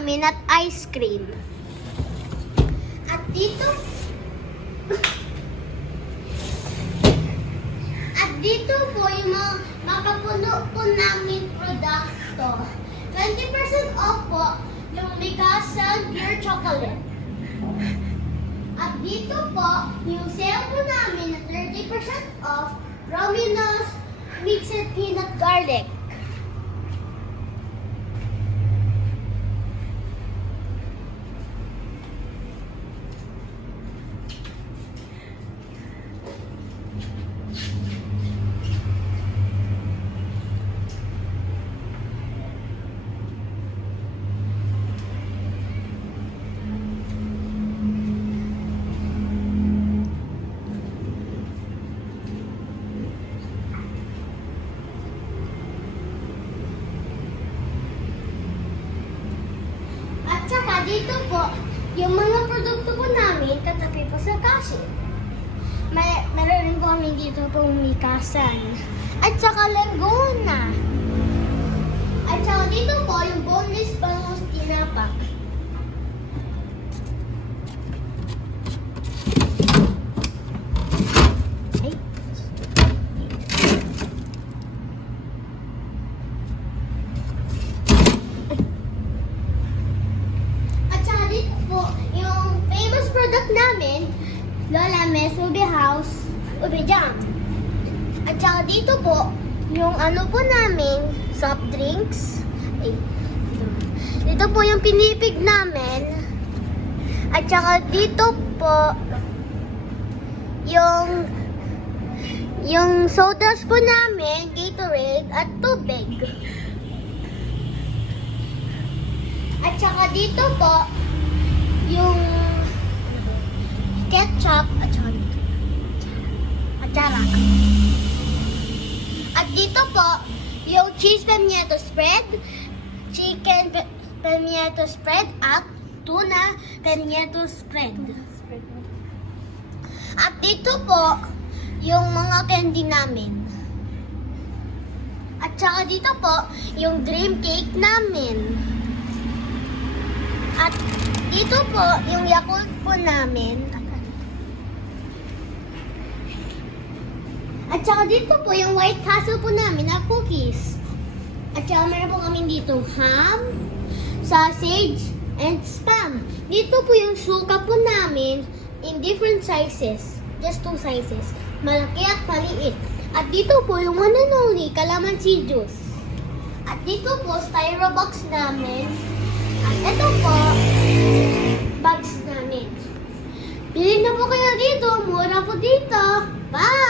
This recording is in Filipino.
namin at ice cream. At dito po yung mga makapuno po namin produkto. 20% off po yung Mikasa Pure Chocolate. At dito po, yung sale po namin na 30% off Romino's Mixed Peanut Garlic. At saka dito po, yung mga produkto po namin katabi po sa cashier. Meron rin po kami dito pong Mikasan. At saka Laguna. At saka dito po yung boneless bangus tinapak. Ay. At saka dito po yung famous product namin, Lola Mes Ube House, Ube Jam. At saka dito po, yung ano po namin, soft drinks. Ay, dito po yung pinipig namin. At saka dito po, yung sodas po namin, Gatorade at tubig. At saka dito po, yung ketchup at saka atsara. At dito po, yung cheese pimento spread, chicken pimento spread, at tuna pimento spread. At dito po, yung mga candy namin. At saka dito po, yung dream cake namin. At dito po, yung Yakult po namin. At saka dito po, yung White Castle po namin na cookies. At saka meron po kami dito ham, sausage, and spam. Dito po yung suka po namin in different sizes. Just 2 sizes. Malaki at maliit. At dito po yung one and only calamansi juice. At dito po, styro box namin. At ito po, bags namin. Bili na po kayo dito. Mura po dito. Bye!